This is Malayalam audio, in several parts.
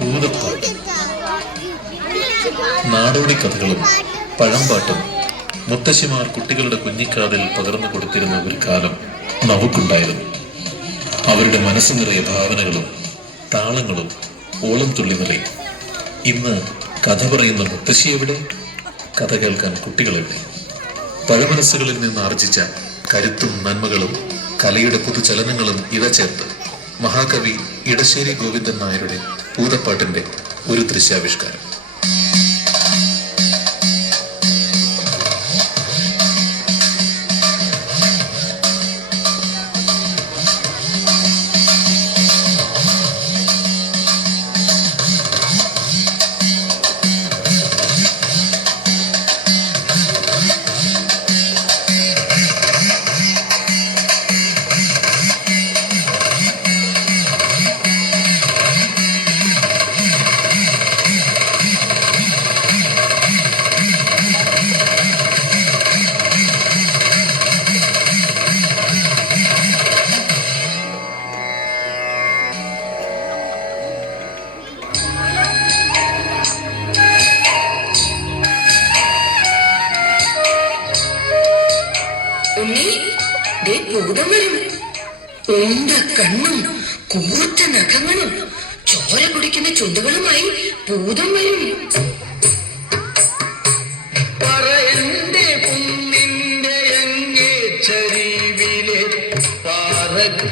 ഭൂതപ്പാട്ട്, നാടോടി കഥകളും പഴംപാട്ടും മുത്തശ്ശിമാർ കുട്ടികളുടെ കുഞ്ഞിക്കാതിൽ പകർന്നു കൊടുത്തിരുന്ന ഒരു കാലം നമുക്കുണ്ടായിരുന്നു. അവരുടെ മനസ്സ് നിറയെ ഭാവനകളും താളങ്ങളും ഓളം തുള്ളി നിറയും. ഇന്ന് കഥ പറയുന്ന മുത്തശ്ശി എവിടെ? കഥ കേൾക്കാൻ കുട്ടികളെവിടെ? പഴമനസ്സുകളിൽ നിന്ന് ആർജിച്ച കരുത്തും നന്മകളും കലയുടെ പുതുചലനങ്ങളും ഇഴചേർത്ത് മഹാകവി ഇടശ്ശേരി ഗോവിന്ദൻ നായരുടെ ഭൂതപ്പാട്ടിന്റെ ഒരു ദൃശ്യാവിഷ്കാരം. ഭൂതം വരും. ഉണ്ട കണ്ണും കൂർത്ത നഖങ്ങളും ചോര കുടിക്കുന്ന ചുണ്ടുകളുമായി ഭൂതം വരും. പറയന്റെ കുന്നിന്റെ അങ്ങേ ചരിവിലെ പാറക്കെട്ടിനടിയിൽ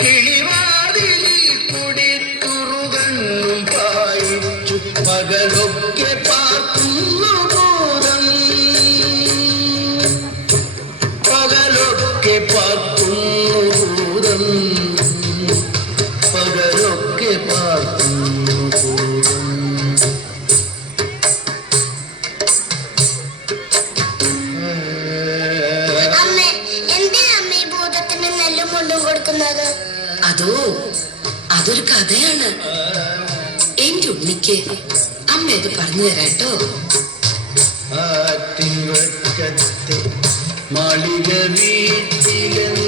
കിളിവാതിലിൽ കൂടി തുറുകണ്ണും പായിച്ചു പകലൊക്കെ പാർക്കുന്നു ഭൂതം. പകലൊക്കെ പാർക്കുന്നു ഭൂതം. പകലൊക്കെ പാർക്കുന്നു ഭൂതം. അതോ അതൊരു കഥയാണ്. എന്റെ ഉണ്ണിക്ക് അമ്മ ഇത് പറഞ്ഞു തരാട്ടോ. മാളിക വീട്ടിലെന്നാറ്റു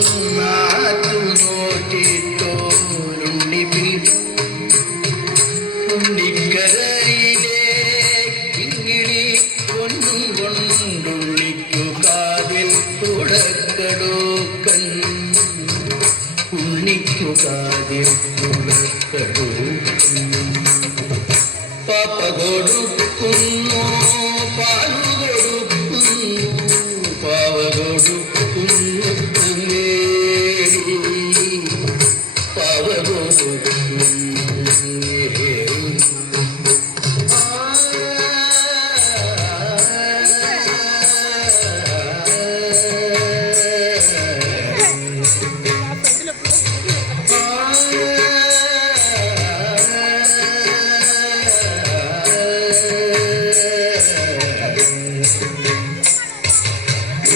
നോക്കിട്ടോരുണ്ണി ഉണ്ണിക്കരയിലെ കിങ്ങിണി കൊണ്ടും കൊണ്ടുണ്ണിക്കു കാതിൽ തുടക്കടോക്കൻ. ഉണ്ണിക്കു കാതിൽ തുടക്കടോക്കൻ. പാപ്പ കൊടുക്കുന്നു പാലു കൊടുക്കുന്നു പാവ കൊടുക്കുന്നു പാവ കൊടുക്കുന്നു.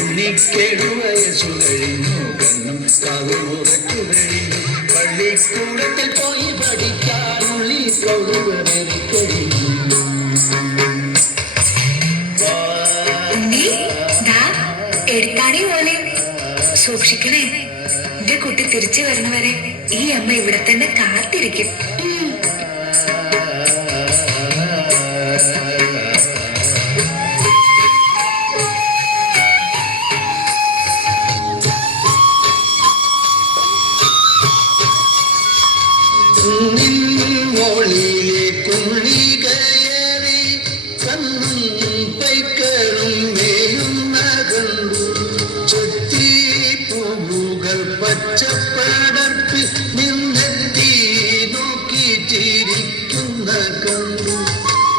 ഉണ്ണിക്കേഴു വയസ്സു കഴിഞ്ഞു. കണ്ണും കാതുമുറച്ചു കഴിഞ്ഞു. പള്ളിക്കൂടത്തിൽ പോയി പഠിക്കാൻ ഉള്ളി കൗതുകമേറി കഴിഞ്ഞു. എടുത്താടി പോലെ സൂക്ഷിക്കണേ. എന്റെ കുട്ടി തിരിച്ചു വരണവരെ ഈ അമ്മ ഇവിടെ തന്നെ കാത്തിരിക്കും. മോളിലെ കുള്ളി കയറി കണ്ണും പൈക്കറും മേയുന്ന കണ്ടു. ചെത്തി പൂവുകൾ പച്ചപ്പടർപ്പിൽ നിന്നെത്തി നോക്കി ചിരിക്കുന്ന കണ്ടു.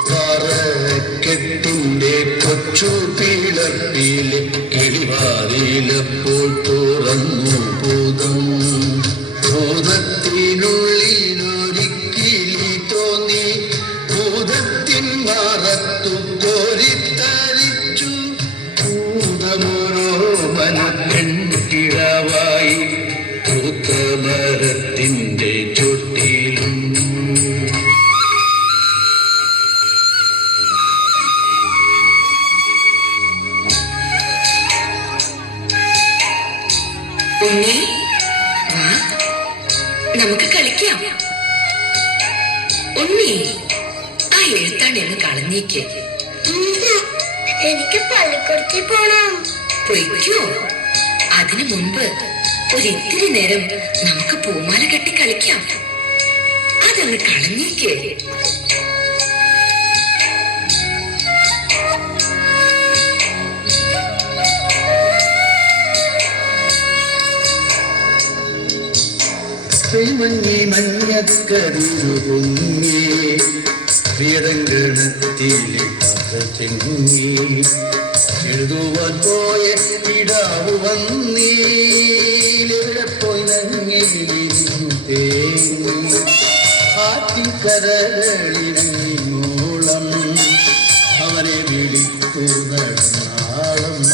പാറക്കെട്ടിന്റെ കൊച്ചു പിളർപ്പിലെ കിളിവാതിലപ്പോൾ തുറന്നു ഭൂതം. ഭൂതത്തിനുള്ളിലൊരിക്കിളി തോന്നി. ഭൂതത്തിൻ മാറത്തു കോരിത്തരിച്ചു. ഭൂതമോരോ മനക്കിടാവായി ഭൂതമരത്തിന്റെ ചുട്ടിലും. ഉണ്ണി നമുക്ക് കളിക്കാം. ഉണ്ണി, ആ എഴുത്താണ്ടി ഒന്ന് കളഞ്ഞേക്ക്. എനിക്ക് പള്ളിക്കൂടത്തിൽ പോണം. പൊയ്ക്കോ. അതിനു മുൻപ് ഒരിത്തിരി നേരം നമുക്ക് പൂമാല കെട്ടി കളിക്കാം. അതങ്ങ് കളഞ്ഞേക്ക്. ശ്രീമഞ്ഞി മഞ്ഞക്കതിരു പൊങ്ങി പ്രിയതങ്കണത്തിലെ തിങ്ങി എഴുതുവാൻ പോയ ഇടാവു വന്നീലെവിടെ പോയി നങ്ങിലിരിഞ്ഞു തേങ്ങി ആറ്റിക്കരകളിനോളം അവനെ വിളിക്കൂ നടന്നാളമ്മ.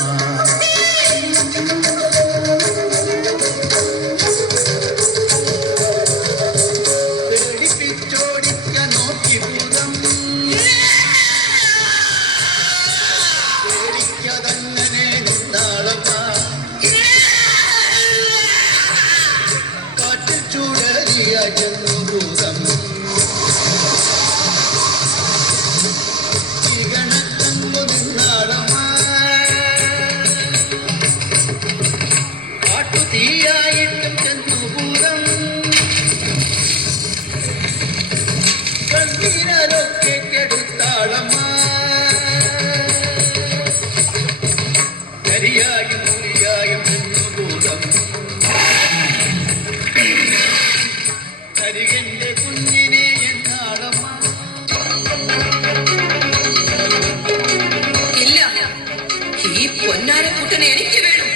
പൊന്നാരക്കൂട്ടനെ എനിക്ക് വേണം.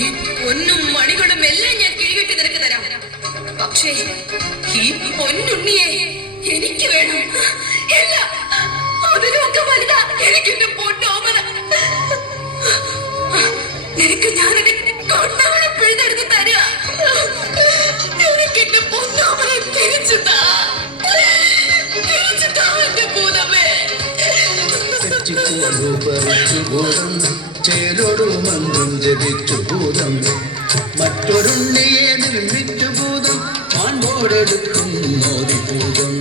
ഈ പൊന്നും മണികളും എല്ലാം ഞാൻ കിഴികെട്ടി നിനക്ക് തരാം. പക്ഷേ ഈ പൊന്നുണ്ണിയെ എനിക്ക് വേണം. അല്ല, അതിലൊക്കെ വലുതാ എനിക്ക് എന്റെ പൊന്നോമന. നിനക്ക് ഞാനെന്റെ കൊണ്ടവളെ പിഴുതെടുത്ത് തരാ. എനിക്ക് എന്റെ പൊന്നോമനെ തിരിച്ചുതാ. തിരിച്ചുതാ എന്റെ ഭൂതമേ. ഭൂതം ചേരോടു മന്ത്രം ജപിച്ചു ഭൂതം മറ്റൊരുണ്ണിയെ നിർമ്മിച്ചു ഭൂതം പാൻപോടെടുക്കുന്നോതി ഭൂതം.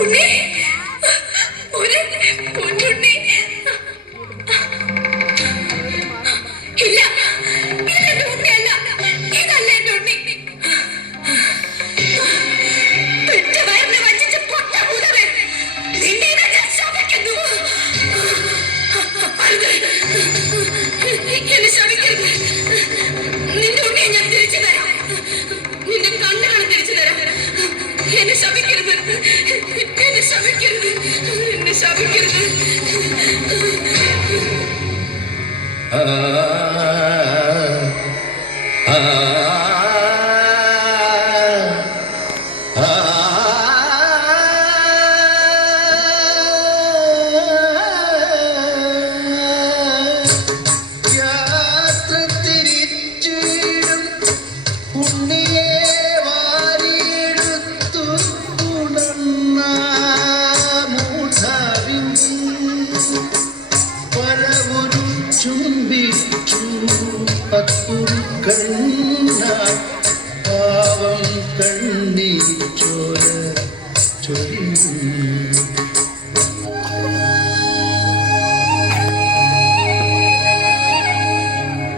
ഉണ്ണി, ഒരു പൊന്നുണ്ണി. ഇല്ല, ഇതെന്റെ ഉണ്ണിയല്ല. ഇതല്ല എന്റെ ഉണ്ണി. പെറ്റവയറിനെ വഞ്ചിച്ച പൊട്ട ഭൂതമേ, നിന്നെ ഞാൻ ശപിക്കുന്നു. അരുത്, എന്നെ ശപിക്കരുത്. നിന്റെ ഉണ്ണിയെ ഞാൻ തിരിച്ചു തരാം. നിന്റെ കണ്ണുകൾ തിരിച്ചു തരാം. എന്നെ ശപിക്കരുത്, എന്നെ ശപിക്കരുത്, എന്നെ ശപിക്കരുത്. പാവം കണ്ണീച്ചോര ചൊരിഞ്ഞു.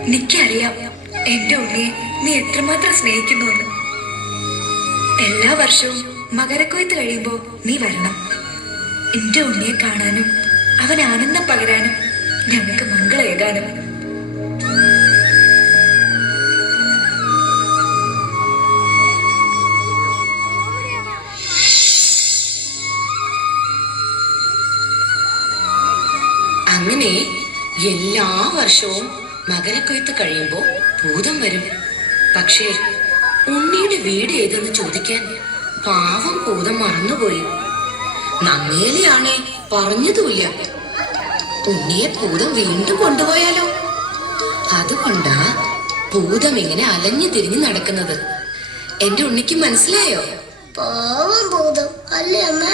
എനിക്കറിയാം എന്റെ ഉണ്ണിയെ നീ എത്രമാത്രം സ്നേഹിക്കുന്നുവെന്ന്. എല്ലാ വർഷവും മകരക്കൊയ്ത്ത് കഴിയുമ്പോ നീ വരണം. എന്റെ ഉണ്ണിയെ കാണാനും അവൻ ആനന്ദം പകരാനും ഞങ്ങൾക്ക് മംഗളേകാനും. അങ്ങനെ എല്ലാ വർഷവും മകരക്കൊയ്ത്ത് കഴിയുമ്പോ ഭൂതം വരും. പക്ഷേ ഉണ്ണിയുടെ വീട് ഏതെന്ന് ചോദിക്കാൻ പാവം ഭൂതം മറന്നുപോയി. നങ്ങേലിയാണെ പറഞ്ഞതുമില്ല. ഉണ്ണിയെ ഭൂതം വീണ്ടും കൊണ്ടുപോയാലോ? അതുകൊണ്ടാ ഭൂതം ഇങ്ങനെ അലഞ്ഞു തിരിഞ്ഞു നടക്കുന്നത്. എന്റെ ഉണ്ണിക്ക് മനസ്സിലായോ? പാവം ഭൂതം അല്ലേ അമ്മ?